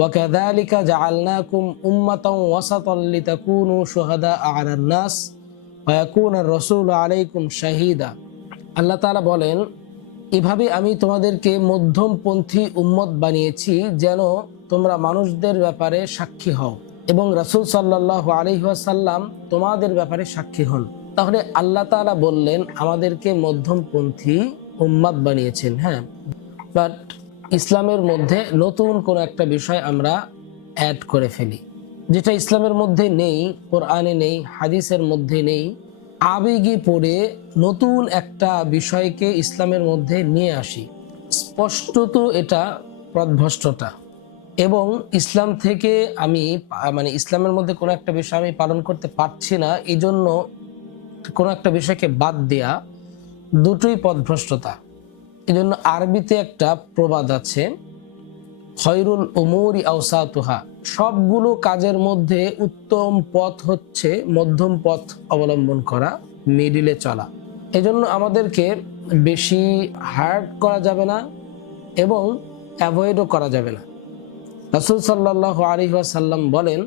ওয়াকাযালিকা জাআলনাকুম উম্মাতান ওয়াসাতান লিতাকুনু শুহাদা আলান নাস ওয়া ইয়াকুনার রাসূলু আলাইকুম শাহীদা। আল্লাহ তাআলা বলেন, এভাবে আমি তোমাদেরকে মধ্যমপন্থী উম্মত বানিয়েছি যেন তোমরা মানুষদের ব্যাপারে সাক্ষী হও এবং রাসূল সাল্লাল্লাহু আলাইহি ওয়াসাল্লাম তোমাদের ব্যাপারে সাক্ষী হন। তাহলে আল্লাহ তাআলা বললেন আমাদেরকে মধ্যমপন্থী উম্মত বানিয়েছেন। হ্যাঁ, বাট ইসলামের মধ্যে নতুন কোন একটা বিষয় আমরা অ্যাড করে ফেলি, যেটা ইসলামের মধ্যে নেই, কোরআনে নেই, হাদিসের মধ্যে নেই। আবেগে পড়ে নতুন একটা বিষয়কে ইসলামের মধ্যে নিয়ে আসি। স্পষ্টত এটা পথভ্রষ্টতা। এবং ইসলাম থেকে আমি ইসলামের মধ্যে কোনো একটা বিষয় আমি পালন করতে পারছি না, এই জন্য কোনো একটা বিষয়কে বাদ দেয়া, দুটোই পথভ্রষ্টতা। এই জন্য আরবিতে একটা প্রবাদ আছে, খয়রুল উমুরি আওসাতুহা, সবগুলো কাজের মধ্যে উত্তম পথ হচ্ছে মধ্যম পথ অবলম্বন করা, মিডিলে চলা। এজন্য আমাদেরকে বেশি হার্ড করা যাবে না এবং অ্যাভয়েডও করা যাবে না। রাসূল সাল্লাল্লাহু আলাইহি ওয়াসাল্লাম বলেন,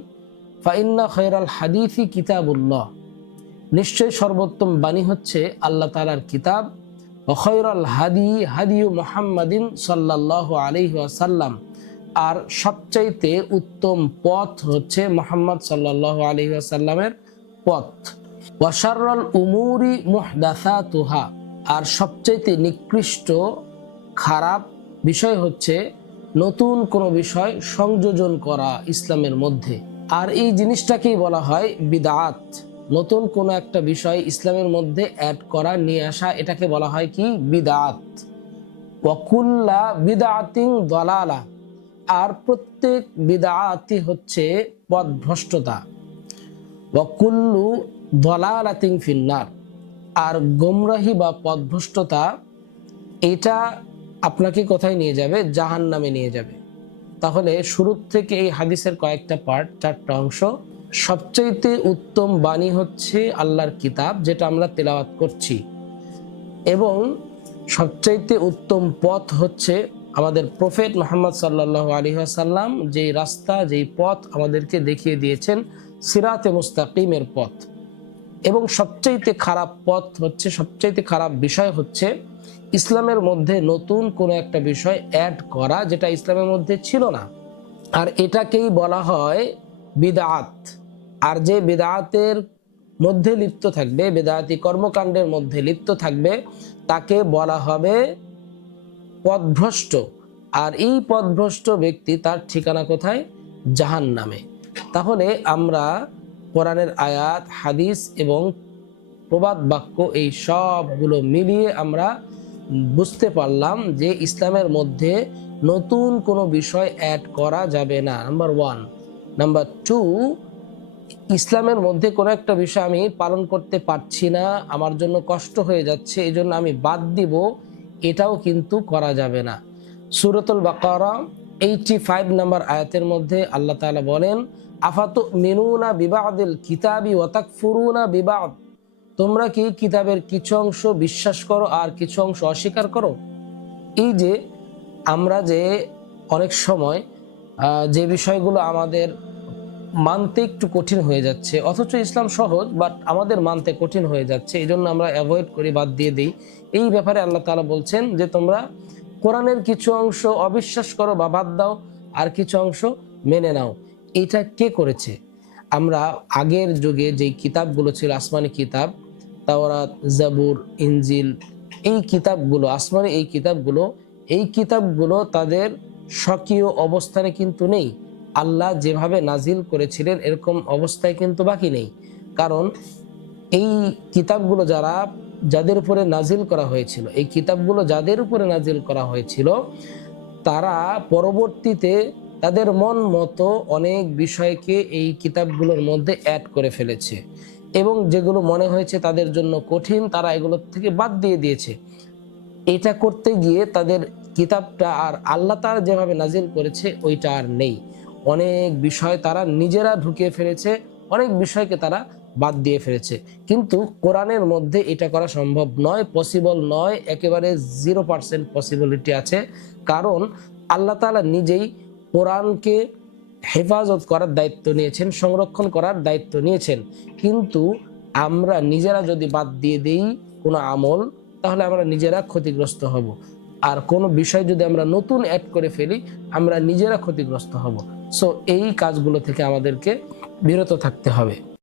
ফাইন্না খায়রাল হাদিসি কিতাবুল্লাহ, নিশ্চয় সর্বোত্তম বাণী হচ্ছে আল্লাহ তাআলার কিতাব। ওয়া খায়রাল হাদি হাদিয়ু মুহাম্মাদিন সাল্লাল্লাহু আলাইহি ওয়াসাল্লাম, আর সবচাইতে উত্তম পথ হচ্ছে মুহাম্মদ সাল্লাল্লাহু আলাইহি ওয়াসাল্লামের পথ। ওয়া শাররাল উমুরি মুহদাসাতুহা, আর সবচাইতে নিকৃষ্ট খারাপ বিষয় হচ্ছে নতুন কোনো বিষয় সংযোজন করা ইসলামের মধ্যে। আর এই জিনিসটাকেই বলা হয় বিদআত। নতুন কোনো একটা বিষয় ইসলামের মধ্যে অ্যাড করা, নিয়ে আসা, এটাকে বলা হয় কি? বিদআত। ওয়া কুল্লা বিদআতিন দালালা, আর প্রত্যেক বিদআতই হচ্ছে পথভ্রষ্টতা। ওয়া কুল্লু দালালাতিন ফিন্নার, আর গোমরাহি বা পথভ্রষ্টতা এটা আপনাকে কোথায় নিয়ে যাবে? জাহান্নামে নিয়ে যাবে। তাহলে শুরু থেকে এই হাদিসের কয়েকটা পার্ট, 4টা অংশ। সবচাইতে উত্তম বাণী হচ্ছে আল্লাহর কিতাব, যেটা আমরা তেলাওয়াত করছি, এবং সবচাইতে উত্তম পথ হচ্ছে আমাদের প্রফেট মুহাম্মদ সাল্লাল্লাহু আলাইহি ওয়াসাল্লাম যেই রাস্তা, যেই পথ আমাদেরকে দেখিয়ে দিয়েছেন, সিরাতে মুস্তাকিমের পথ। এবং সবচাইতে খারাপ পথ হচ্ছে, সবচাইতে খারাপ বিষয় হচ্ছে ইসলামের মধ্যে নতুন কোনো একটা বিষয় অ্যাড করা, যেটা ইসলামের মধ্যে ছিল না। আর এটাকেই বলা হয় বিদআত। আর যে বিদআতের মধ্যে লিপ্ত থাকবে, বিদআতি কর্মকাণ্ডের মধ্যে লিপ্ত থাকবে, তাকে বলা হবে পথভ্রষ্ট। আর এই পথভ্রষ্ট ব্যক্তি, তার ঠিকানা কোথায়? জাহান্নামে। তাহলে আমরা কোরআনের আয়াত, হাদিস এবং প্রবাদ বাক্য, এই সবগুলো মিলিয়ে আমরা বুঝতে পারলাম যে ইসলামের মধ্যে নতুন কোনো বিষয় অ্যাড করা যাবে না, নাম্বার 1। নাম্বার 2, ইসলামের মধ্যে কোনো একটা বিষয় আমি পালন করতে পারছি না, আমার জন্য কষ্ট হয়ে যাচ্ছে, এই জন্য আমি বাদ দিব, এটাও কিন্তু করা যাবে না। সূরাতুল বাকারা 85 নম্বর আয়াতের মধ্যে আল্লাহ তাআলা বলেন, আফাতুমিনুনা বিবাদিল কিতাবি ওয়া তাকফুরুনা বিবাদ, তোমরা কি কিতাবের কিছু অংশ বিশ্বাস করো আর কিছু অংশ অস্বীকার করো? এই যে আমরা যে অনেক সময় যে বিষয়গুলো আমাদের মানতে একটু কঠিন হয়ে যাচ্ছে, অথচ ইসলাম সহজ, বাট আমাদের মানতে কঠিন হয়ে যাচ্ছে, এই জন্য আমরা অ্যাভয়েড করি, বাদ দিয়ে দিই। এই ব্যাপারে আল্লাহ তাআলা বলছেন যে তোমরা কোরআনের কিছু অংশ অবিশ্বাস করো বা বাদ দাও, আর কিছু অংশ মেনে নাও। এটা কে করেছে? আমরা আগের যুগে যেই কিতাবগুলো ছিল, আসমানি কিতাব, তাওরাত, জাবুর, ইনজিল, এই কিতাবগুলো, আসমানি এই কিতাবগুলো তাদের স্বকীয় অবস্থানে কিন্তু নেই। আল্লাহ যেভাবে নাজিল করেছিলেন এরকম অবস্থায় কিন্তু বাকি নেই। কারণ এই কিতাবগুলো যাদের উপরে নাজিল করা হয়েছিল, এই কিতাবগুলো যাদের উপরে নাজিল করা হয়েছিল, তারা পরবর্তীতে তাদের মন মতো অনেক বিষয়কে এই কিতাবগুলোর মধ্যে অ্যাড করে ফেলেছে, এবং যেগুলো মনে হয়েছে তাদের জন্য কঠিন, তারা এগুলো থেকে বাদ দিয়ে দিয়েছে। এটা করতে গিয়ে তাদের কিতাবটা আর আল্লাহ তাআলা যেভাবে নাজিল করেছে ওইটা আর নেই। অনেক বিষয় তারা নিজেরা ঢুকিয়ে ফেলেছে, অনেক বিষয়কে তারা বাদ দিয়ে ফেলেছে। কিন্তু কোরআনের মধ্যে এটা করা সম্ভব নয়, পসিবল নয়, একেবারে 0% পসিবিলিটি আছে। কারণ আল্লাহ তাআলা নিজেই কোরআনকে হেফাজত করার দায়িত্ব নিয়েছেন, সংরক্ষণ করার দায়িত্ব নিয়েছেন। কিন্তু আমরা নিজেরা যদি বাদ দিয়ে দেই কোনো আমল, তাহলে আমরা নিজেরা ক্ষতিগ্রস্ত হব। আর কোনো বিষয় যদি আমরা নতুন অ্যাড করে ফেলি, আমরা নিজেরা ক্ষতিগ্রস্ত হব। সো এই কাজগুলো থেকে আমাদেরকে বিরত থাকতে হবে।